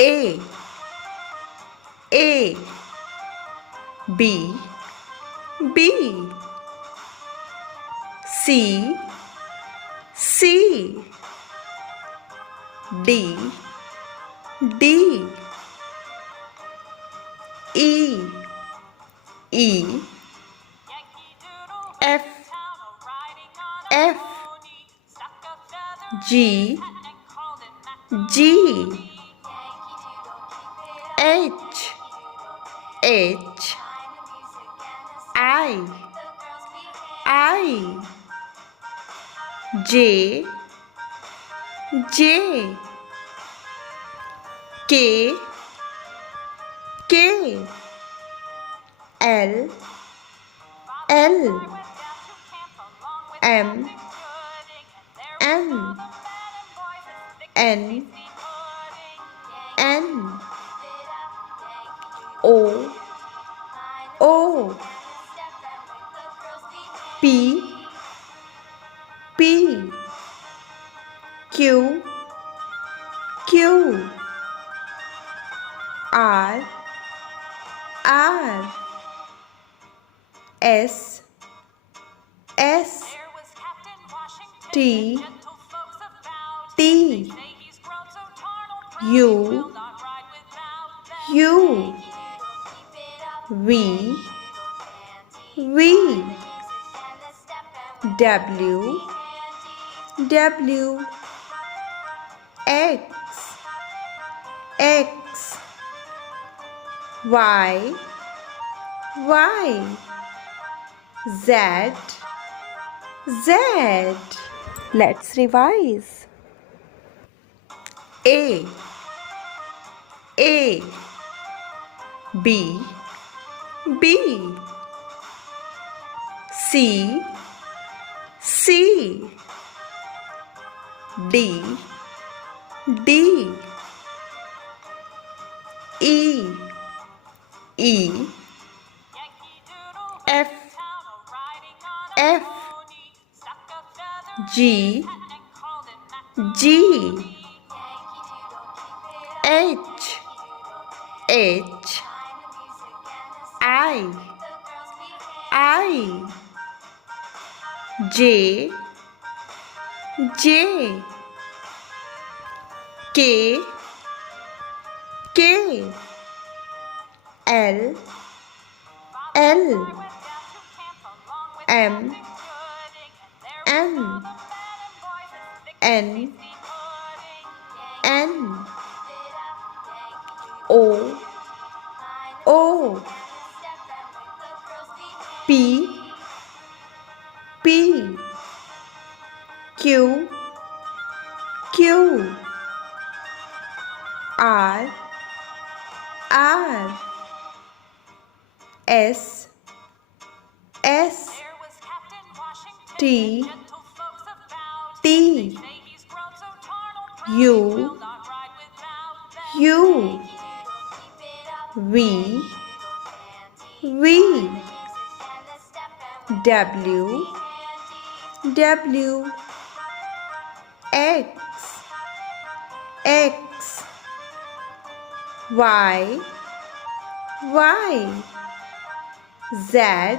A B B C D E F G H I J K L M N O P Q R S T U V W X Y Z. Let's revise. A B C D E F G H I J K L M N O P Q R S T U V W X Y Z.